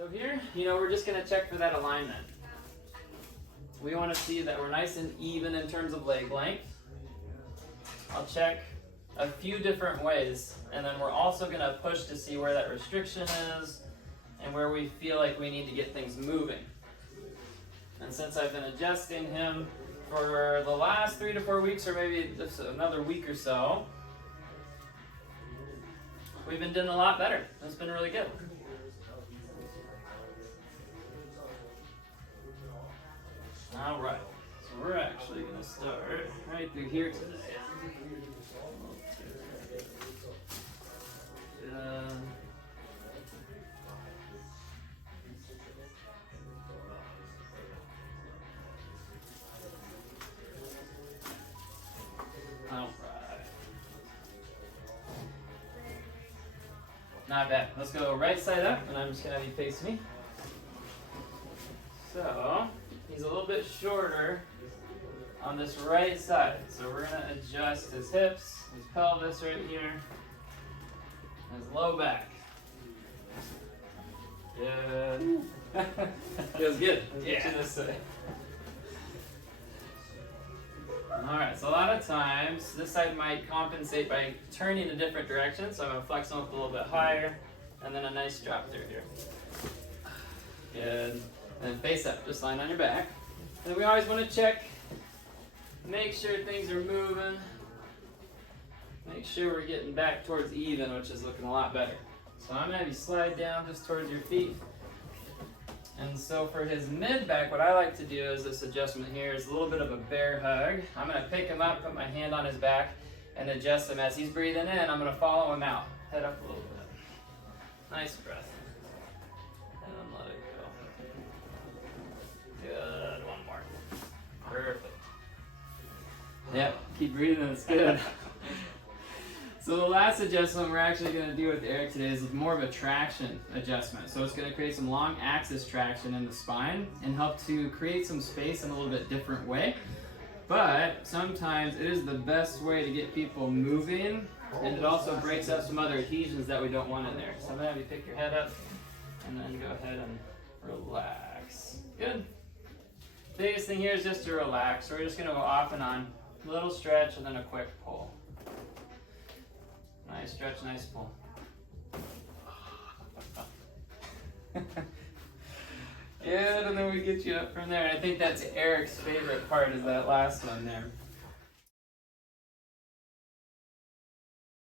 So here, we're just gonna check for that alignment. We wanna see that we're nice and even in terms of leg length. I'll check a few different ways, and then we're also gonna push to see where that restriction is and where we feel like we need to get things moving. And since I've been adjusting him for the last 3 to 4 weeks, or maybe just another week or so, we've been doing a lot better. It's been really good. All right, so we're actually gonna start right through here today. All right. Not bad. Let's go right side up, and I'm just gonna have you face me. So, he's a little bit shorter on this right side. So we're gonna adjust his hips, his pelvis right here, and his low back. Good. Feels good. Yeah. This way. Alright, so a lot of times this side might compensate by turning a different direction. So I'm gonna flex them up a little bit higher, and then a nice drop through here. Good. And then face up, just lying on your back. And we always want to check, make sure things are moving, make sure we're getting back towards even, which is looking a lot better. So I'm going to have you slide down just towards your feet. And so for his mid back, what I like to do is this adjustment here is a little bit of a bear hug. I'm going to pick him up, put my hand on his back, and adjust him as he's breathing in. I'm going to follow him out. Head up a little bit. Nice breath. And then let it go. Good. One more. Perfect. Yep. Keep breathing. It's good. So the last adjustment we're actually going to do with Eric today is more of a traction adjustment. So it's going to create some long axis traction in the spine and help to create some space in a little bit different way. But sometimes it is the best way to get people moving, and it also breaks up some other adhesions that we don't want in there. So I'm going to have you pick your head up and then go ahead and relax. Good. Biggest thing here is just to relax. So we're just going to go off and on. A little stretch and then a quick pull. Nice stretch, nice pull. Good, and then we get you up from there. I think that's Eric's favorite part, is that last one there.